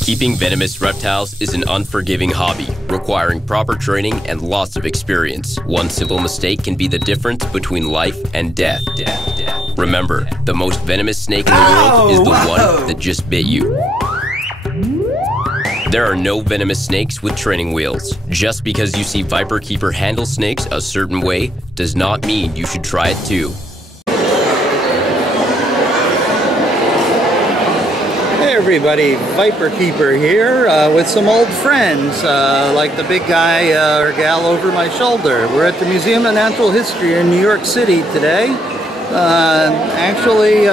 Keeping venomous reptiles is an unforgiving hobby, requiring proper training and lots of experience. One simple mistake can be the difference between life and death. Remember, the most venomous snake in the world is the one that just bit you. There are no venomous snakes with training wheels. Just because you see Viper Keeper handle snakes a certain way does not mean you should try it too. Hey everybody, Viper Keeper here with some old friends, like the big guy or gal over my shoulder. We're at the Museum of Natural History in New York City today. Actually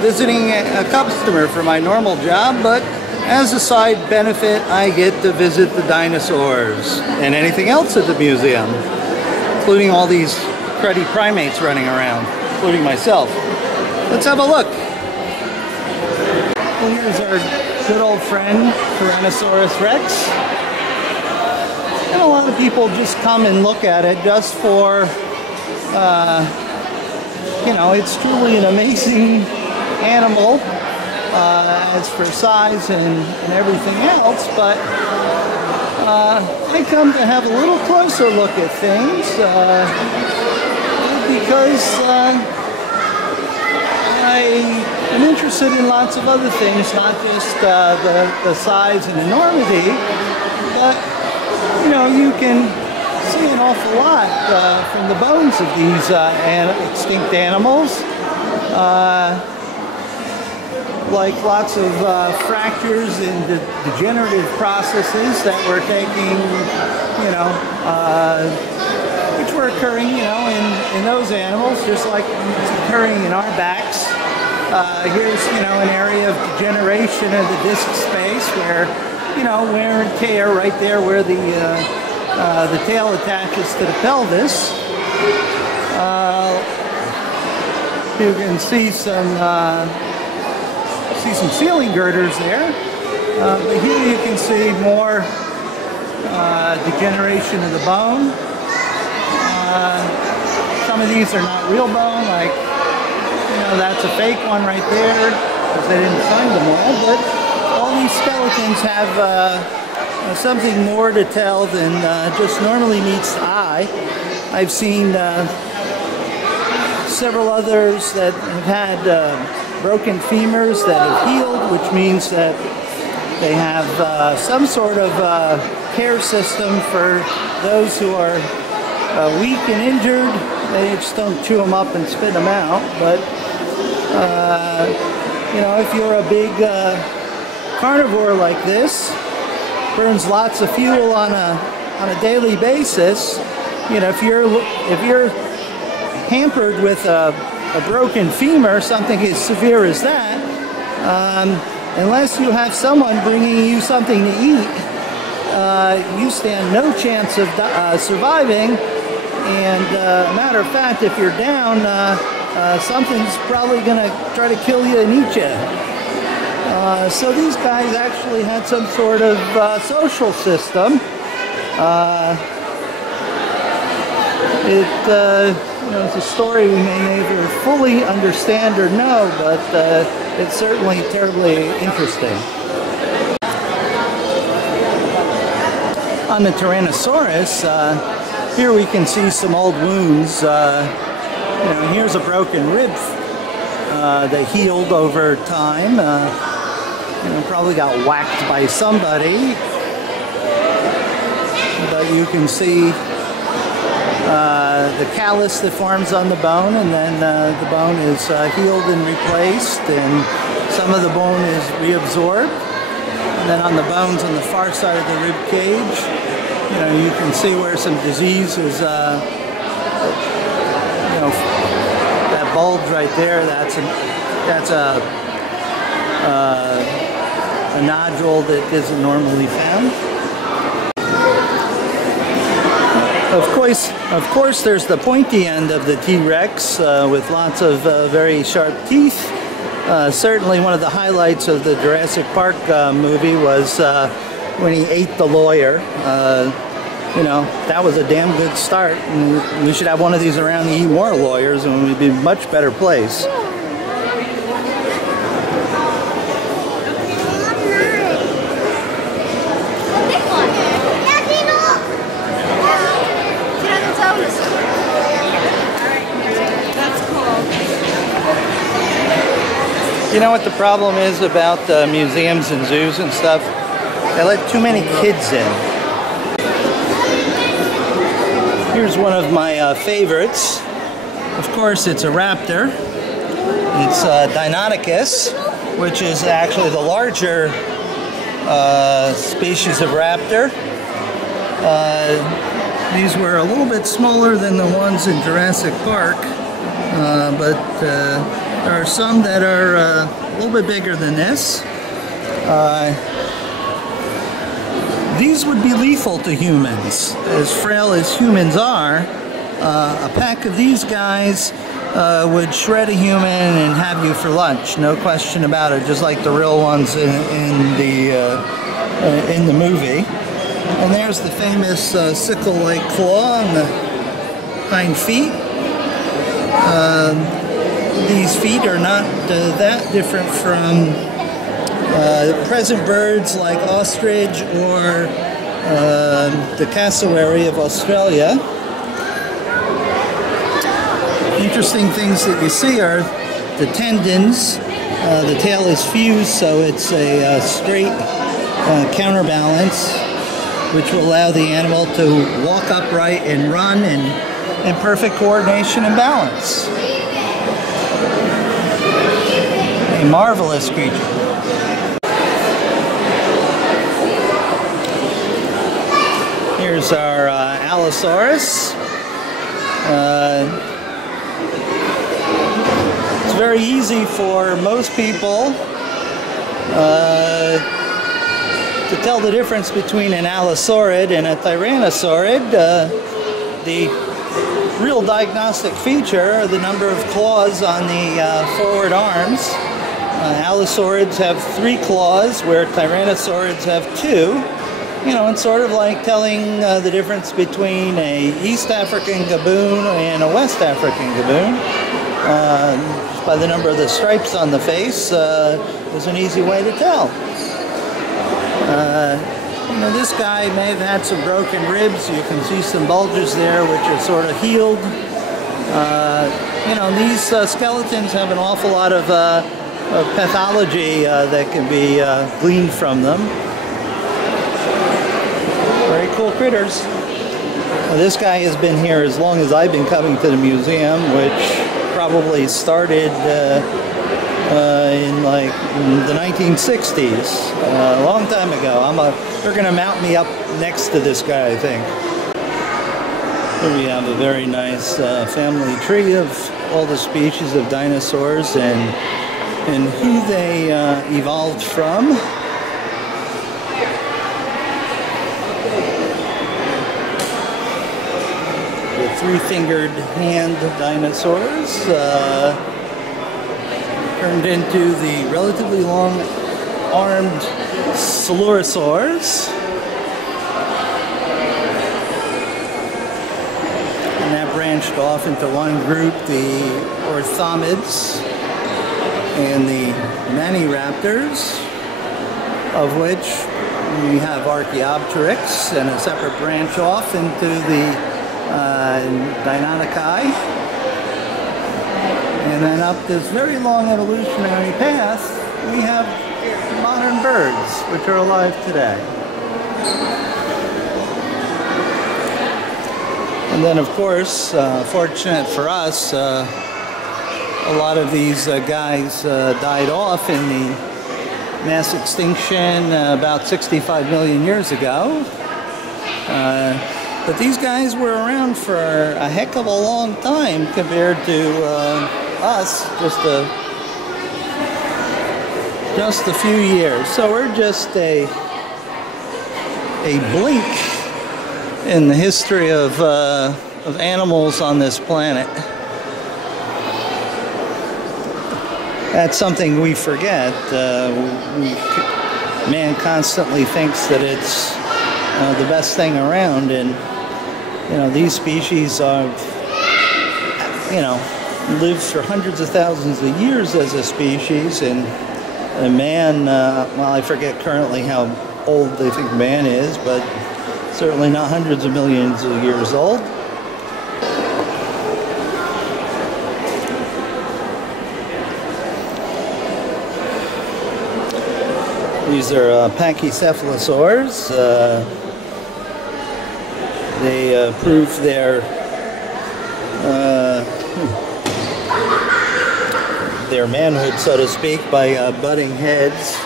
visiting a customer for my normal job, but as a side benefit, I get to visit the dinosaurs and anything else at the museum, including all these cruddy primates running around, including myself. Let's have a look. Well, here's our good old friend, Tyrannosaurus Rex. And a lot of people just come and look at it just for, you know, it's truly an amazing animal. As for size and everything else, but I come to have a little closer look at things because I am interested in lots of other things, not just the size and enormity, but you know, you can see an awful lot from the bones of these extinct animals. Like lots of fractures and degenerative processes that were taking, you know, which were occurring, you know, in those animals, just like it's occurring in our backs. Here's, you know, an area of degeneration of the disc space where, you know, wear and tear right there where the tail attaches to the pelvis. You can see some ceiling girders there, but here you can see more degeneration of the bone. Some of these are not real bone, like, you know, that's a fake one right there, because they didn't find them all, but all these skeletons have something more to tell than just normally meets the eye. I've seen several others that have had broken femurs that have healed, which means that they have some sort of care system for those who are weak and injured. They just don't chew them up and spit them out. But you know, if you're a big carnivore like this, burns lots of fuel on a daily basis. You know, if you're hampered with a broken femur, something as severe as that, unless you have someone bringing you something to eat, you stand no chance of surviving. And matter of fact, if you're down, something's probably going to try to kill you and eat you. So these guys actually had some sort of social system. You know, it's a story we may neither fully understand or know, but it's certainly terribly interesting. On the Tyrannosaurus, here we can see some old wounds. You know, here's a broken rib that healed over time. You know, probably got whacked by somebody, but you can see the callus that forms on the bone, and then the bone is healed and replaced, and some of the bone is reabsorbed. And then on the bones on the far side of the rib cage, you know, you can see where some disease is, you know, that bulge right there, that's a nodule that isn't normally found. Of course, there's the pointy end of the T-Rex with lots of very sharp teeth. Certainly one of the highlights of the Jurassic Park movie was when he ate the lawyer. You know, that was a damn good start. And we should have one of these around to eat more lawyers, and we'd be in a much better place. You know what the problem is about museums and zoos and stuff? They let too many kids in. Here's one of my favorites. Of course, it's a raptor. It's Deinonychus, which is actually the larger species of raptor. These were a little bit smaller than the ones in Jurassic Park, but there are some that are a little bit bigger than this. These would be lethal to humans. As frail as humans are, a pack of these guys would shred a human and have you for lunch, no question about it, just like the real ones in the movie. And there's the famous sickle-like claw on the hind feet. These feet are not that different from present birds like ostrich or the cassowary of Australia. Interesting things that you see are the tendons. The tail is fused, so it's a straight counterbalance, which will allow the animal to walk upright and run in perfect coordination and balance. A marvelous creature. Here's our Allosaurus. It's very easy for most people to tell the difference between an Allosaurid and a Tyrannosaurid. The real diagnostic feature are the number of claws on the forward arms. Allosaurids have 3 claws, where Tyrannosaurids have 2. You know, it's sort of like telling the difference between a East African gaboon and a West African gaboon. Just by the number of the stripes on the face, is an easy way to tell. You know, this guy may have had some broken ribs. You can see some bulges there which are sort of healed. You know, these skeletons have an awful lot of pathology that can be gleaned from them. Very cool critters. This guy has been here as long as I've been coming to the museum, which probably started in like the 1960s, a long time ago. They're going to mount me up next to this guy, I think. Here we have a very nice family tree of all the species of dinosaurs and who they evolved from. The 3-fingered hand dinosaurs turned into the relatively long-armed Allosaurus. And that branched off into one group, the orthomimids and the maniraptors, of which we have Archaeopteryx, and a separate branch off into the Deinonychi. And then up this very long evolutionary path, we have modern birds, which are alive today. And then, of course, fortunate for us, a lot of these guys died off in the mass extinction about 65 million years ago. But these guys were around for a heck of a long time compared to us, just a few years. So we're just a blink in the history of animals on this planet. That's something we forget. Man constantly thinks that it's the best thing around, and you know, these species are, you know, lived for hundreds of thousands of years as a species, and man, well, I forget currently how old they think man is, but certainly not hundreds of millions of years old. These are Pachycephalosaurus. They proved their manhood, so to speak, by butting heads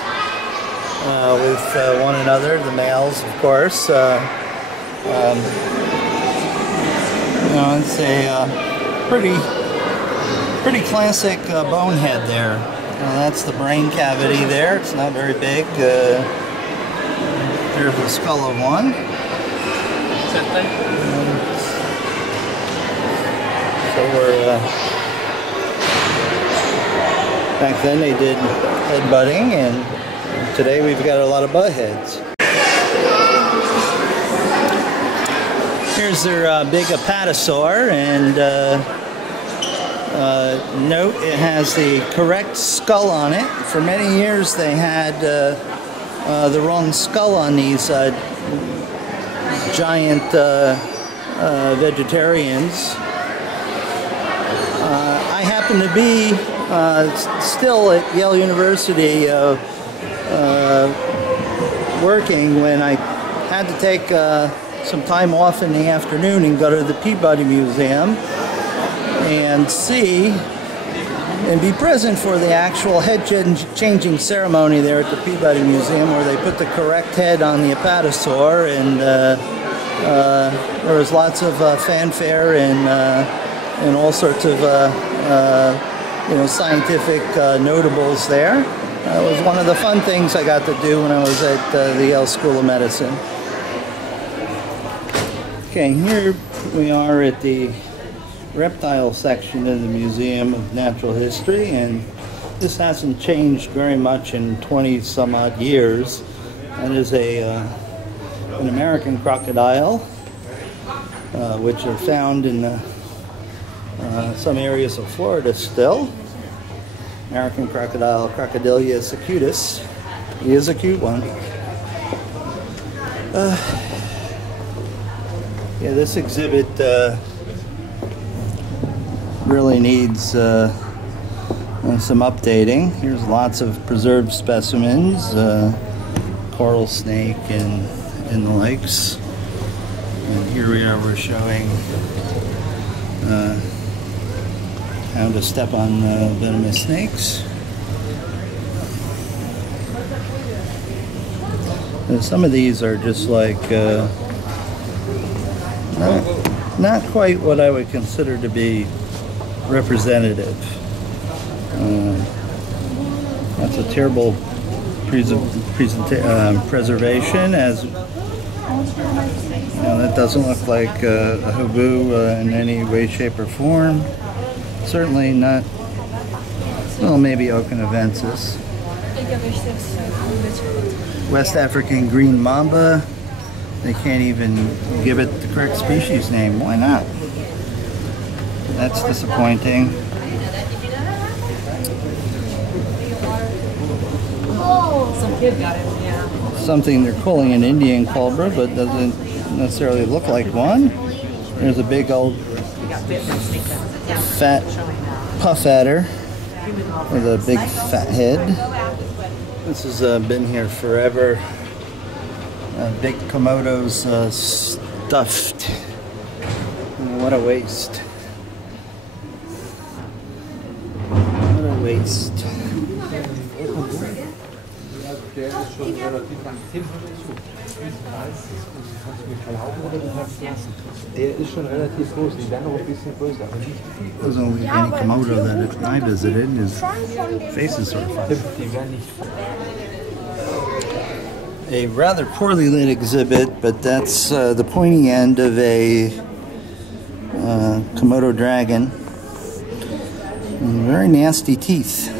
with one another, the males, of course. It's a pretty classic bonehead there. That's the brain cavity there. It's not very big. There's the skull of one. So back then they did head butting, and today we've got a lot of butt heads. Here's their big apatosaur, and note it has the correct skull on it. For many years they had the wrong skull on these giant vegetarians. I happen to be still at Yale University working when I had to take some time off in the afternoon and go to the Peabody Museum and see and be present for the actual head changing ceremony there at the Peabody Museum, where they put the correct head on the apatosaur, and there was lots of fanfare and all sorts of scientific notables there. It was one of the fun things I got to do when I was at the Yale School of Medicine. Okay, here we are at the reptile section of the Museum of Natural History, and this hasn't changed very much in 20 some odd years. That is an American crocodile, which are found in some areas of Florida still. American crocodile, Crocodilia acutus. He is a cute one. Yeah, this exhibit really needs some updating. Here's lots of preserved specimens, coral snake and the likes. And here we are, we're showing how to step on venomous snakes. And some of these are just like not quite what I would consider to be representative. That's a terrible preservation, as that doesn't look like a hooboo in any way, shape, or form. Certainly not, well, maybe Okinavensis. West African green mamba. They can't even give it the correct species name. Why not? That's disappointing. Some kid got it, yeah. Something they're calling an Indian cobra, but doesn't necessarily look like one. There's a big old fat puff adder with a big fat head. This has been here forever. Big Komodo's stuffed. What a waste. What a waste. Doesn't leave any Komodo that I visited. His face is sort of funny. A rather poorly lit exhibit, but that's the pointy end of a Komodo dragon. And very nasty teeth.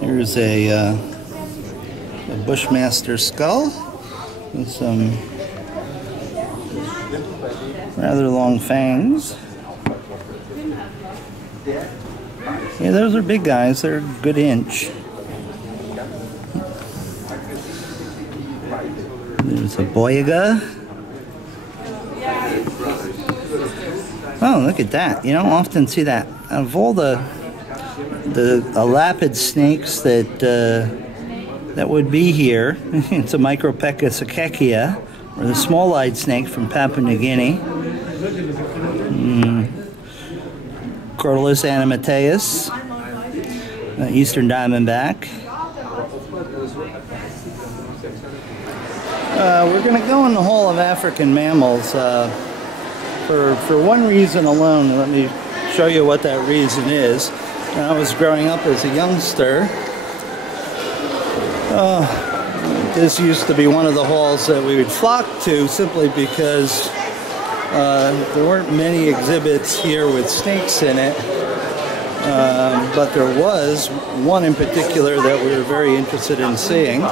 Here's a Bushmaster skull with some rather long fangs. Yeah, those are big guys. They're a good inch. There's a boyaga. Oh, look at that. You don't often see that. Out of all the the elapid snakes that would be here. It's a Pachycephalosaurus, or the small-eyed snake from Papua New Guinea. Crotalus animateus, eastern diamondback. We're going to go in the Hall of African Mammals for one reason alone. Let me show you what that reason is. When I was growing up as a youngster, this used to be one of the halls that we would flock to simply because there weren't many exhibits here with snakes in it, but there was one in particular that we were very interested in seeing.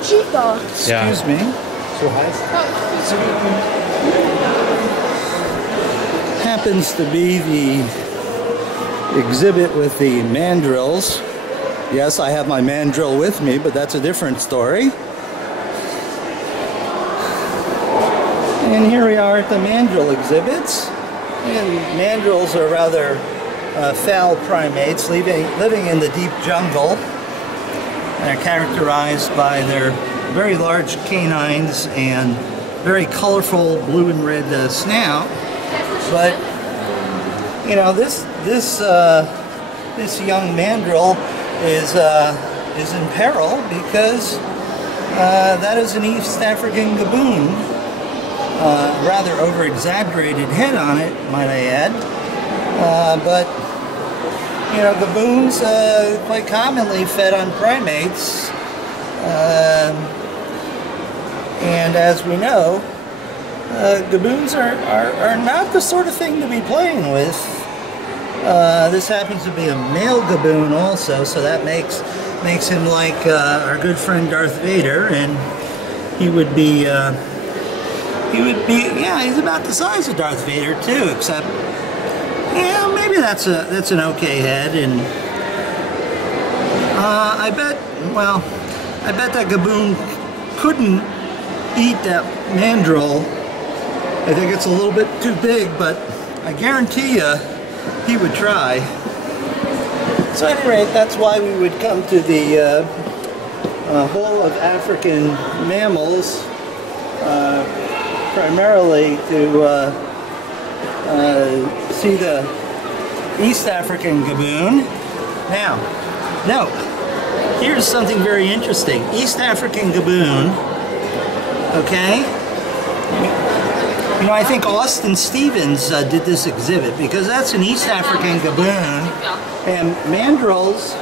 Excuse me. Happens to be the exhibit with the mandrills. Yes, I have my mandrill with me, but that's a different story. And here we are at the mandrill exhibits. And mandrills are rather foul primates living in the deep jungle. They're characterized by their very large canines and very colorful blue and red snout. But you know, this young mandrill is in peril because that is an East African gaboon. Rather over-exaggerated head on it, might I add. But you know, gaboons quite commonly fed on primates, and as we know, gaboons are not the sort of thing to be playing with. This happens to be a male gaboon also, so that makes him like our good friend Darth Vader, and he would be, yeah, he's about the size of Darth Vader too, except, yeah, maybe that's an okay head, and I bet that gaboon couldn't eat that mandrill. I think it's a little bit too big, but I guarantee you he would try. So at any rate, that's why we would come to the Hall of African Mammals, primarily to see the East African gaboon. Now, note, here's something very interesting. East African gaboon, okay? You know, I think Austin Stevens did this exhibit because that's an East African gaboon, and mandrills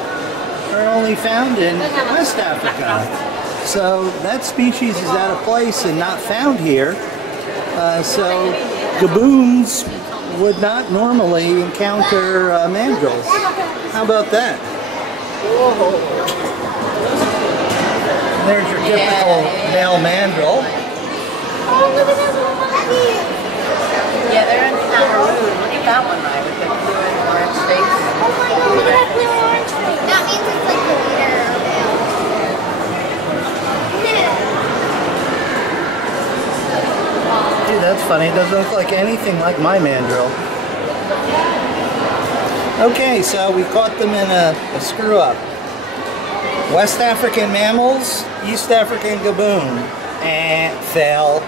are only found in West Africa. So that species is out of place and not found here. So gaboons would not normally encounter mandrills. How about that? There's your typical male mandrill. Yeah, they're in Cameroon. Look at that one, right, with the blue and orange face. Oh my god, look at that blue and orange face. That means it's like the leader. Dude, that's funny. It doesn't look like anything like my mandrill. Okay, so we caught them in a screw-up. West African mammals, East African gaboon. And fail.